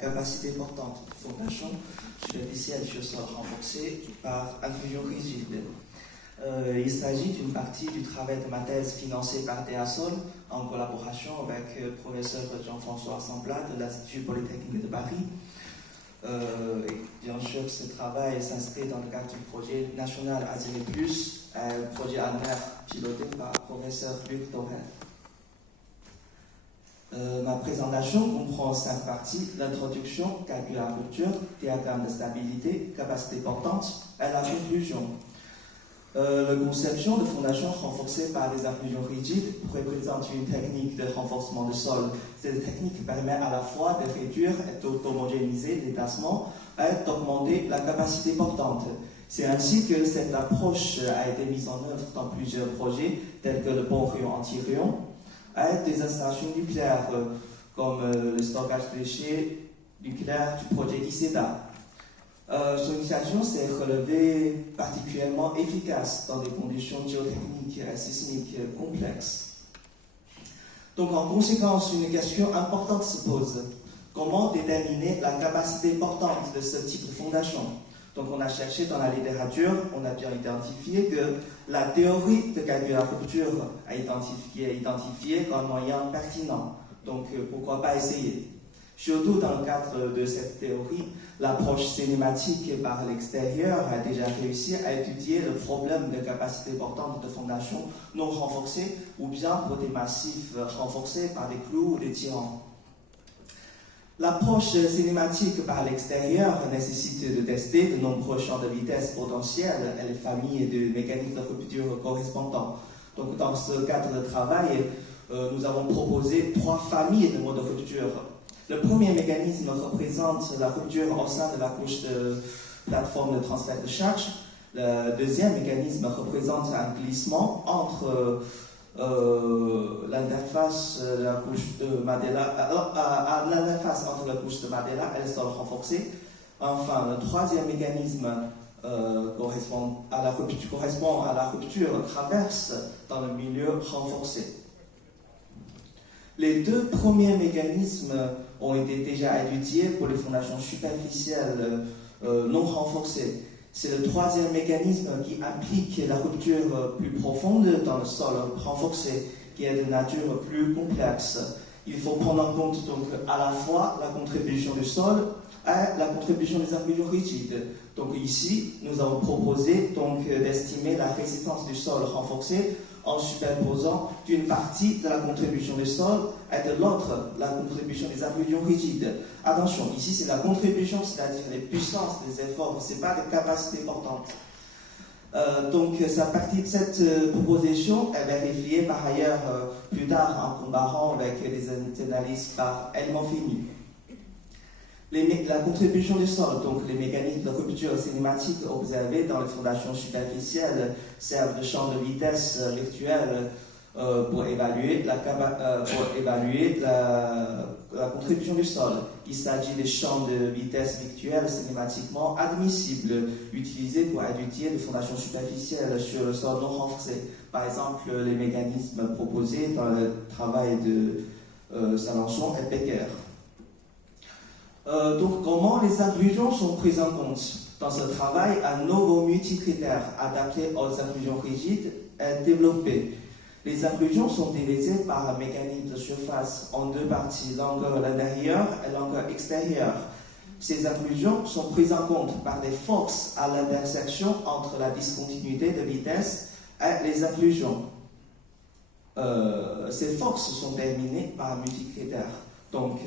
capacité portante de fondation superficielle sur sol renforcé par inclusion rigide. Il s'agit d'une partie du travail de ma thèse financée par DEASOL en collaboration avec le professeur Jean-François Assemblat de l'Institut Polytechnique de Paris. Bien sûr, ce travail s'inscrit dans le cadre du projet national Azure+, un projet annuel piloté par le professeur Luc Dorel. Ma présentation comprend 5 parties: l'introduction, calcul à rupture, diagramme de stabilité, capacité portante et la conclusion. La conception de fondation renforcée par des inclusions rigides représente une technique de renforcement du sol. Cette technique permet à la fois de réduire et d'homogénéiser les tassements et d'augmenter la capacité portante. C'est ainsi que cette approche a été mise en œuvre dans plusieurs projets tels que le pont rayon-anti-rayon et des installations nucléaires comme le stockage de déchets nucléaires du projet ICEDA. Son utilisation s'est relevée particulièrement efficace dans des conditions géotechniques et sismiques complexes. Donc, en conséquence, une question importante se pose: comment déterminer la capacité portante de ce type de fondation? Donc, on a cherché dans la littérature, on a bien identifié que la théorie de calcul à rupture a identifié comme moyen pertinent. Donc, pourquoi pas essayer? Surtout dans le cadre de cette théorie, l'approche cinématique par l'extérieur a déjà réussi à étudier le problème de capacité portante de fondation non renforcée ou bien pour des massifs renforcés par des clous ou des tirants. L'approche cinématique par l'extérieur nécessite de tester de nombreux champs de vitesse potentiels et les familles de mécanismes de rupture correspondants. Donc, dans ce cadre de travail, nous avons proposé 3 familles de modes de rupture. Le premier mécanisme représente la rupture au sein de la couche de plateforme de transfert de charge. Le deuxième mécanisme représente un glissement entre l'interface de la couche de Mandela, l'interface entre la couche de Mandela et le sol renforcé. Enfin, le troisième mécanisme correspond à la rupture traverse dans le milieu renforcé. Les 2 premiers mécanismes ont été déjà étudiés pour les fondations superficielles non renforcées. C'est le troisième mécanisme qui implique la rupture plus profonde dans le sol renforcé, qui est de nature plus complexe. Il faut prendre en compte donc à la fois la contribution du sol et la contribution des inclusions rigides. Donc ici, nous avons proposé donc d'estimer la résistance du sol renforcé en superposant d'une partie de la contribution du sol et de l'autre la contribution des inclusions rigides. Attention, ici c'est la contribution, c'est-à-dire les puissances des efforts, ce n'est pas des capacités portantes. Donc c'est à partir de cette proposition est vérifiée par ailleurs plus tard en comparant avec des analyses par éléments finis. La contribution du sol, donc les mécanismes de rupture cinématique observés dans les fondations superficielles servent de champ de vitesse virtuel pour évaluer la contribution du sol. Il s'agit des champs de vitesse virtuels cinématiquement admissibles, utilisés pour étudier les fondations superficielles sur le sol non renforcé. Par exemple, les mécanismes proposés dans le travail de Salençon et Becker. Donc, comment les inclusions sont prises en compte? Dans ce travail, un nouveau multicritère adapté aux inclusions rigides est développé. Les inclusions sont divisées par un mécanisme de surface en 2 parties, longueur intérieure et longueur extérieure. Ces inclusions sont prises en compte par des forces à l'intersection entre la discontinuité de vitesse et les inclusions. Ces forces sont déterminées par un multicritère. Donc,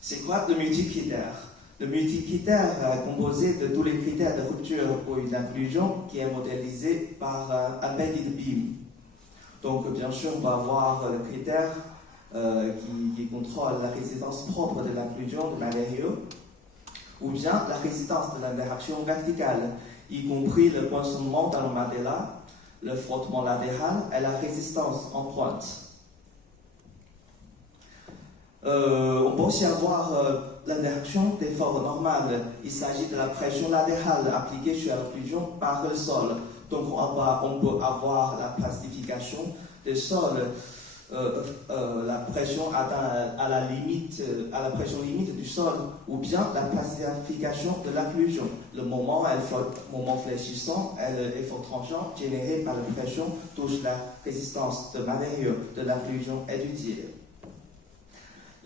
c'est quoi le multicritère? Le multicritère est composé de tous les critères de rupture pour une inclusion qui est modélisé par un embedded beam. Donc, bien sûr, on va avoir le critère qui contrôle la résistance propre de l'inclusion de matériaux, ou bien la résistance de l'interaction verticale, y compris le poinçonnement dans le Mandela, le frottement latéral et la résistance en pointe. On peut aussi avoir l'interaction des formes normales. Il s'agit de la pression latérale appliquée sur l'inclusion par le sol. Donc on peut avoir la plastification des sols la pression atteint à la pression limite du sol, ou bien la pacification de l'acclusion, le moment fléchissant et l'effort tranchant généré par la pression touche la résistance de matériaux de l'acclusion est utile.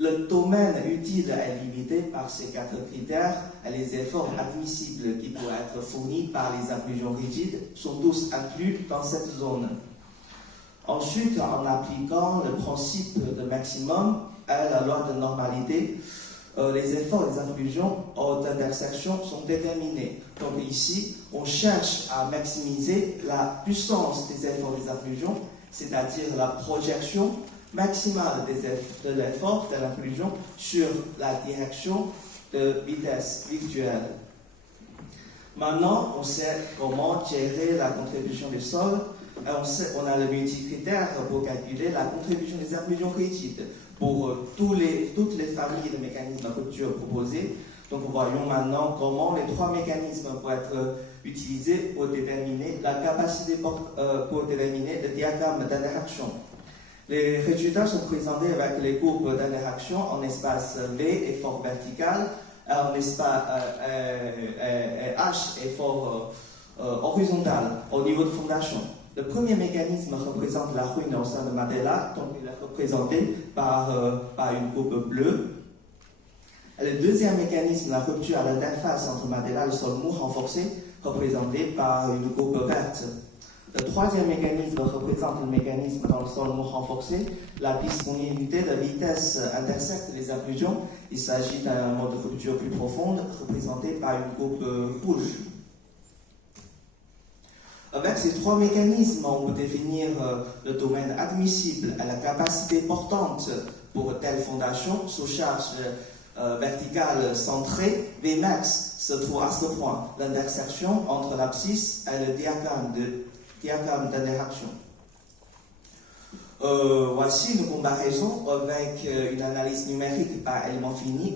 Le domaine utile est limité par ces 4 critères et les efforts admissibles qui pourraient être fournis par les inclusions rigides sont tous inclus dans cette zone. Ensuite, en appliquant le principe de maximum et la loi de normalité, les efforts des inclusions d'intersection sont déterminés. Donc ici, on cherche à maximiser la puissance des efforts des inclusions, c'est-à-dire la projection maximale de l'effort de l'inclusion sur la direction de vitesse virtuelle. Maintenant, on sait comment gérer la contribution du sol. On a le multicritère pour calculer la contribution des inclusions rigides pour toutes les familles de mécanismes de rupture proposés. Donc, voyons maintenant comment les 3 mécanismes peuvent être utilisés pour déterminer la capacité, pour déterminer le diagramme d'interaction. Les résultats sont présentés avec les courbes d'interaction en espace V, effort vertical, en espace H, effort horizontal, au niveau de fondation. Le premier mécanisme représente la ruine au sein de Mandela, donc il est représenté par une courbe bleue. Et le deuxième mécanisme, la rupture à l'interface entre Mandela et le sol mou renforcé, représenté par une courbe verte. Le troisième mécanisme représente le mécanisme dans le sol mou renforcé, la disponibilité de vitesse intersecte les inclusions. Il s'agit d'un mode de rupture plus profonde, représenté par une courbe rouge. Avec ces 3 mécanismes, on peut définir le domaine admissible à la capacité portante pour telle fondation sous charge verticale centrée. Vmax se trouve à ce point, l'intersection entre l'abscisse et le diagramme d'interaction. Voici une comparaison avec une analyse numérique par élément fini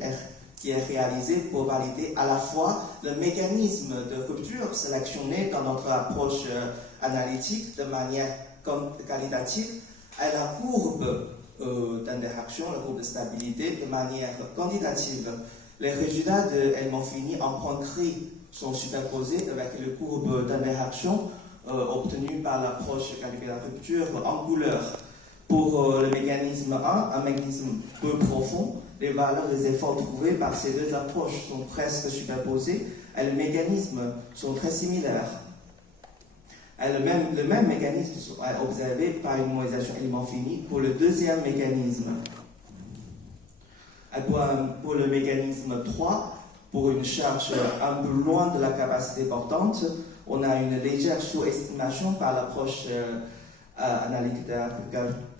qui est réalisée pour valider à la fois le mécanisme de rupture sélectionné dans notre approche analytique de manière qualitative et la courbe d'interaction, la courbe de stabilité de manière quantitative. Les résultats de éléments finis en point gris sont superposés avec les courbes d'interaction obtenues par l'approche calculée de la rupture en couleur. Pour le mécanisme 1, un mécanisme peu profond, les valeurs des efforts trouvés par ces 2 approches sont presque superposées et les mécanismes sont très similaires. Et le même mécanisme est observé par une modélisation élément fini pour le deuxième mécanisme. Et pour le mécanisme 3, pour une charge un peu loin de la capacité portante, on a une légère sous-estimation par l'approche analytique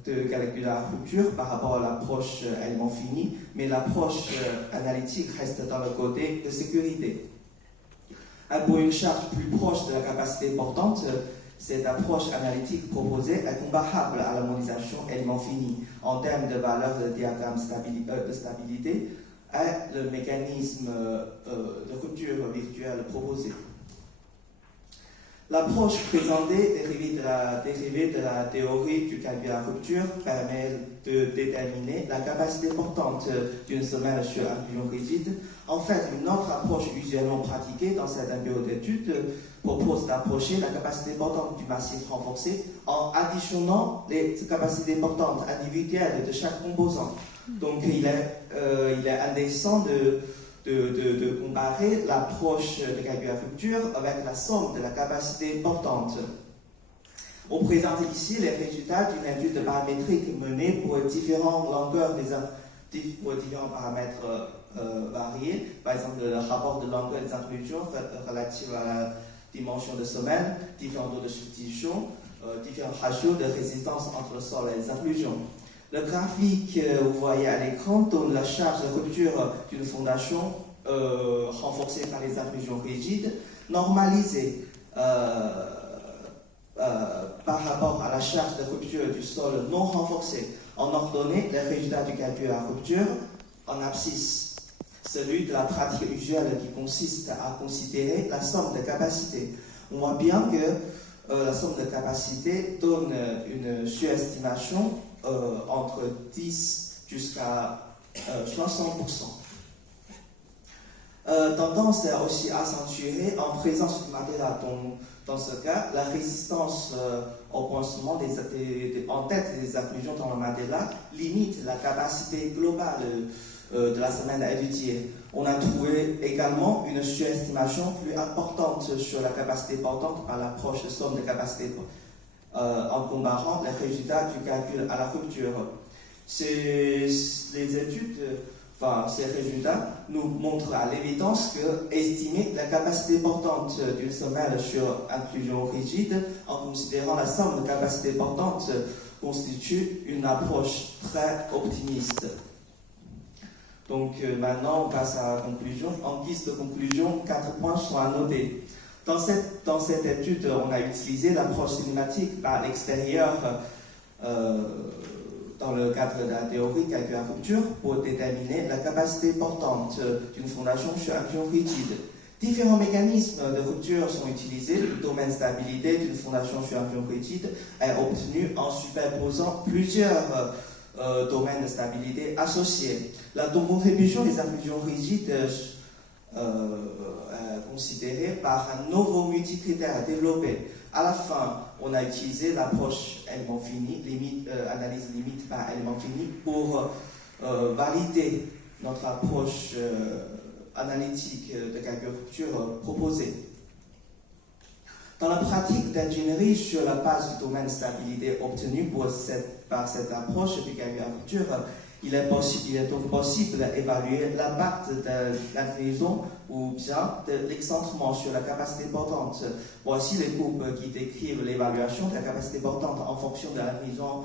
de calcul de la rupture par rapport à l'approche élément fini, mais l'approche analytique reste dans le côté de sécurité. Et pour une charge plus proche de la capacité portante, cette approche analytique proposée est comparable à la modélisation élément fini en termes de valeur de diagramme de stabilité et le mécanisme de rupture virtuelle proposé. L'approche présentée, dérivée de la théorie du calcul de la rupture, permet de déterminer la capacité portante d'une semelle sur un inclusion rigide. En fait, une autre approche usuellement pratiquée dans certains bureaux d'études propose d'approcher la capacité portante du massif renforcé en additionnant les capacités portantes individuelles de chaque composant. Donc, il est indécent de comparer l'approche de calcul de la rupture avec la somme de la capacité portante. On présente ici les résultats d'une étude paramétrique menée pour différentes longueurs pour différents paramètres variés, par exemple le rapport de longueur des inclusions relative à la dimension de semelle, différents taux de substitution, différents ratios de résistance entre le sol et les inclusions. Le graphique, vous voyez à l'écran, donne la charge de rupture d'une fondation renforcée par les inclusions rigides, normalisée par rapport à la charge de rupture du sol non renforcé. On ordonnait les résultats du calcul à rupture en abscisse, celui de la pratique usuelle qui consiste à considérer la somme de capacités. On voit bien que la somme de capacité donne une surestimation entre 10 jusqu'à 60%. Tendance est aussi accentuée en présence du Madeira. Dans ce cas, la résistance au pansement en tête des inclusions dans le Madeira limite la capacité globale de la semaine à étudier. On a trouvé également une surestimation plus importante sur la capacité portante par l'approche de somme de capacité en comparant les résultats du calcul à la rupture. Les études, ces résultats nous montrent à l'évidence que estimer la capacité portante d'une semelle sur inclusion rigide en considérant la somme de capacité portante constitue une approche très optimiste. Donc maintenant, on passe à la conclusion. En guise de conclusion, 4 points sont à noter. Dans cette étude, on a utilisé l'approche cinématique par l'extérieur dans le cadre de la théorie calcul à rupture pour déterminer la capacité portante d'une fondation sur inclusion rigide. Différents mécanismes de rupture sont utilisés. Le domaine stabilité d'une fondation sur inclusion rigide est obtenu en superposant plusieurs domaines de stabilité associés. La contribution des inclusions rigides est considérée par un nouveau multicritère développé. À la fin, on a utilisé l'approche élément fini, analyse limite par élément fini, pour valider notre approche analytique de calcul rupture proposée. Dans la pratique d'ingénierie sur la base du domaine de stabilité obtenu par cette approche du calcul à rupture, il est donc possible d'évaluer l'impact de l'inclinaison ou bien de l'excentrement sur la capacité portante. Voici les courbes qui décrivent l'évaluation de la capacité portante en fonction de l'inclinaison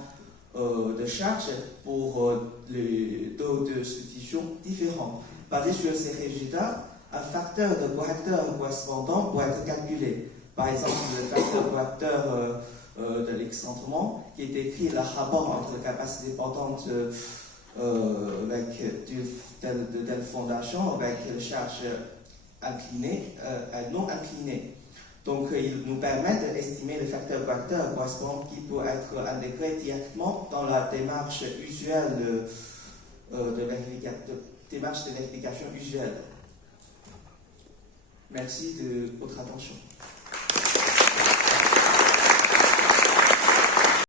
de charge pour les taux de substitution différents. Basé sur ces résultats, un facteur de correcteur correspondant pourrait être calculé. Par exemple, le facteur correcteur de l'excentrement qui est décrit le rapport entre la capacité portante avec de telle fondation avec la charge inclinée et non inclinée. Donc, il nous permet d'estimer le facteur correcteur correspondant qui peut être intégré directement dans la démarche usuelle démarche de vérification usuelle. Merci de votre attention.